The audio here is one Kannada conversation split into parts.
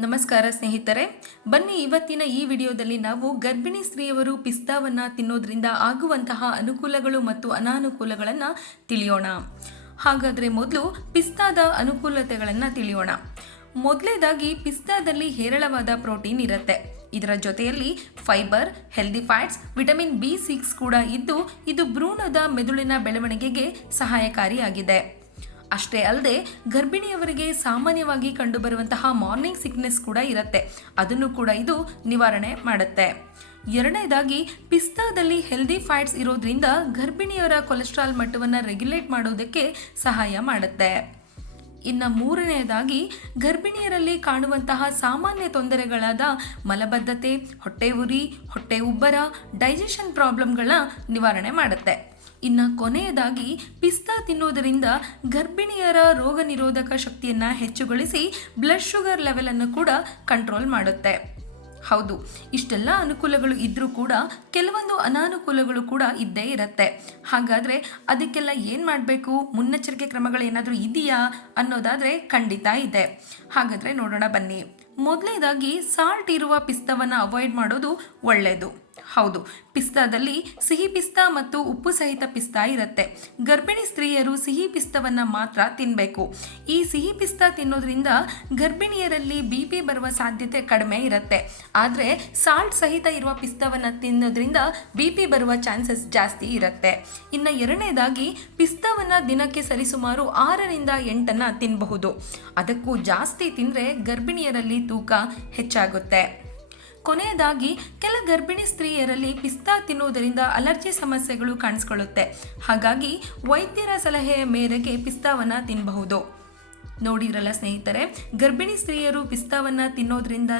ನಮಸ್ಕಾರ ಸ್ನೇಹಿತರೆ, ಬನ್ನಿ ಇವತ್ತಿನ ಈ ವಿಡಿಯೋದಲ್ಲಿ ನಾವು ಗರ್ಭಿಣಿ ಸ್ತ್ರೀಯವರು ಪಿಸ್ತಾವನ್ನು ತಿನ್ನೋದ್ರಿಂದ ಆಗುವಂತಹ ಅನುಕೂಲಗಳು ಮತ್ತು ಅನಾನುಕೂಲಗಳನ್ನು ತಿಳಿಯೋಣ. ಹಾಗಾದರೆ ಮೊದಲು ಪಿಸ್ತಾದ ಅನುಕೂಲತೆಗಳನ್ನು ತಿಳಿಯೋಣ. ಮೊದಲನೇದಾಗಿ ಪಿಸ್ತಾದಲ್ಲಿ ಹೇರಳವಾದ ಪ್ರೋಟೀನ್ ಇರುತ್ತೆ. ಇದರ ಜೊತೆಯಲ್ಲಿ fibre, healthy fats, vitamin B6 ಕೂಡ ಇದ್ದು ಇದು ಭ್ರೂಣದ ಮೆದುಳಿನ ಬೆಳವಣಿಗೆಗೆ ಸಹಾಯಕಾರಿಯಾಗಿದೆ. ಅಷ್ಟೇ ಅಲ್ಲದೆ ಗರ್ಭಿಣಿಯವರಿಗೆ ಸಾಮಾನ್ಯವಾಗಿ ಕಂಡುಬರುವಂತಹ ಮಾರ್ನಿಂಗ್ ಸಿಕ್ನೆಸ್ ಕೂಡ ಇರುತ್ತೆ, ಅದನ್ನು ಕೂಡ ಇದು ನಿವಾರಣೆ ಮಾಡುತ್ತೆ. ಎರಡನೇದಾಗಿ ಪಿಸ್ತಾದಲ್ಲಿ ಹೆಲ್ದಿ ಫ್ಯಾಟ್ಸ್ ಇರೋದ್ರಿಂದ ಗರ್ಭಿಣಿಯರ ಕೊಲೆಸ್ಟ್ರಾಲ್ ಮಟ್ಟವನ್ನು ರೆಗ್ಯುಲೇಟ್ ಮಾಡೋದಕ್ಕೆ ಸಹಾಯ ಮಾಡುತ್ತೆ. ಇನ್ನು ಮೂರನೆಯದಾಗಿ ಗರ್ಭಿಣಿಯರಲ್ಲಿ ಕಾಣುವಂತಹ ಸಾಮಾನ್ಯ ತೊಂದರೆಗಳಾದ ಮಲಬದ್ಧತೆ, ಹೊಟ್ಟೆ ಉರಿ, ಹೊಟ್ಟೆ ಉಬ್ಬರ, ಡೈಜೆಷನ್ ಪ್ರಾಬ್ಲಮ್ಗಳನ್ನ ನಿವಾರಣೆ ಮಾಡುತ್ತೆ. ಇನ್ನು ಕೊನೆಯದಾಗಿ ಪಿಸ್ತಾ ತಿನ್ನೋದರಿಂದ ಗರ್ಭಿಣಿಯರ ರೋಗ ನಿರೋಧಕ ಶಕ್ತಿಯನ್ನು ಹೆಚ್ಚುಗೊಳಿಸಿ ಬ್ಲಡ್ ಶುಗರ್ ಲೆವೆಲನ್ನು ಕೂಡ ಕಂಟ್ರೋಲ್ ಮಾಡುತ್ತೆ. ಹೌದು, ಇಷ್ಟೆಲ್ಲ ಅನುಕೂಲಗಳು ಇದ್ದರೂ ಕೂಡ ಕೆಲವೊಂದು ಅನಾನುಕೂಲಗಳು ಕೂಡ ಇದ್ದೇ ಇರುತ್ತೆ. ಹಾಗಾದರೆ ಅದಕ್ಕೆಲ್ಲ ಏನು ಮಾಡಬೇಕು, ಮುನ್ನೆಚ್ಚರಿಕೆ ಕ್ರಮಗಳು ಏನಾದರೂ ಇದೆಯಾ ಅನ್ನೋದಾದರೆ ಖಂಡಿತ ಇದೆ. ಹಾಗಾದರೆ ನೋಡೋಣ ಬನ್ನಿ. ಮೊದಲನೇದಾಗಿ ಸಾಲ್ಟ್ ಇರುವ ಪಿಸ್ತಾವನ್ನು ಅವಾಯ್ಡ್ ಮಾಡೋದು ಒಳ್ಳೆಯದು. ಹೌದು, ಪಿಸ್ತಾದಲ್ಲಿ ಸಿಹಿ ಪಿಸ್ತಾ ಮತ್ತು ಉಪ್ಪು ಸಹಿತ ಪಿಸ್ತಾ ಇರುತ್ತೆ. ಗರ್ಭಿಣಿ ಸ್ತ್ರೀಯರು ಸಿಹಿ ಪಿಸ್ತವನ್ನು ಮಾತ್ರ ತಿನ್ನಬೇಕು. ಈ ಸಿಹಿ ಪಿಸ್ತಾ ತಿನ್ನೋದ್ರಿಂದ ಗರ್ಭಿಣಿಯರಲ್ಲಿ BP ಬರುವ ಸಾಧ್ಯತೆ ಕಡಿಮೆ ಇರುತ್ತೆ. ಆದರೆ ಸಾಲ್ಟ್ ಸಹಿತ ಇರುವ ಪಿಸ್ತಾವನ್ನು ತಿನ್ನೋದ್ರಿಂದ BP ಬರುವ ಚಾನ್ಸಸ್ ಜಾಸ್ತಿ ಇರುತ್ತೆ. ಇನ್ನು ಎರಡನೇದಾಗಿ ಪಿಸ್ತಾವನ್ನು ದಿನಕ್ಕೆ ಸರಿಸುಮಾರು 6ರಿಂದ 8 ತಿನ್ನಬಹುದು. ಅದಕ್ಕೂ ಜಾಸ್ತಿ ತಿಂದರೆ ಗರ್ಭಿಣಿಯರಲ್ಲಿ ತೂಕ ಹೆಚ್ಚಾಗುತ್ತೆ. ಕೊನೆಯದಾಗಿ ಕೆಲ ಗರ್ಭಿಣಿ ಸ್ತ್ರೀಯರಲ್ಲಿ ಪಿಸ್ತಾ ತಿನ್ನುವುದರಿಂದ ಅಲರ್ಜಿ ಸಮಸ್ಯೆಗಳು ಕಾಣಿಸ್ಕೊಳ್ಳುತ್ತೆ. ಹಾಗಾಗಿ ವೈದ್ಯರ ಸಲಹೆಯ ಮೇರೆಗೆ ಪಿಸ್ತಾವನ್ನು ತಿನ್ನಬಹುದು. ನೋಡಿದ್ರಲ್ಲ ಸ್ನೇಹಿತರೆ, ಗರ್ಭಿಣಿ ಸ್ತ್ರೀಯರು ಪಿಸ್ತಾವನ್ನು ತಿನ್ನೋದ್ರಿಂದ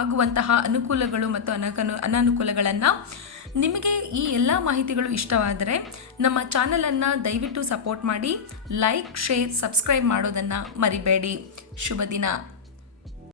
ಆಗುವಂತಹ ಅನುಕೂಲಗಳು ಮತ್ತು ಅನಾನುಕೂಲಗಳನ್ನು. ನಿಮಗೆ ಈ ಎಲ್ಲ ಮಾಹಿತಿಗಳು ಇಷ್ಟವಾದರೆ ನಮ್ಮ ಚಾನಲನ್ನು ದಯವಿಟ್ಟು ಸಪೋರ್ಟ್ ಮಾಡಿ. ಲೈಕ್, ಶೇರ್, ಸಬ್ಸ್ಕ್ರೈಬ್ ಮಾಡೋದನ್ನು ಮರಿಬೇಡಿ. ಶುಭ ದಿನ.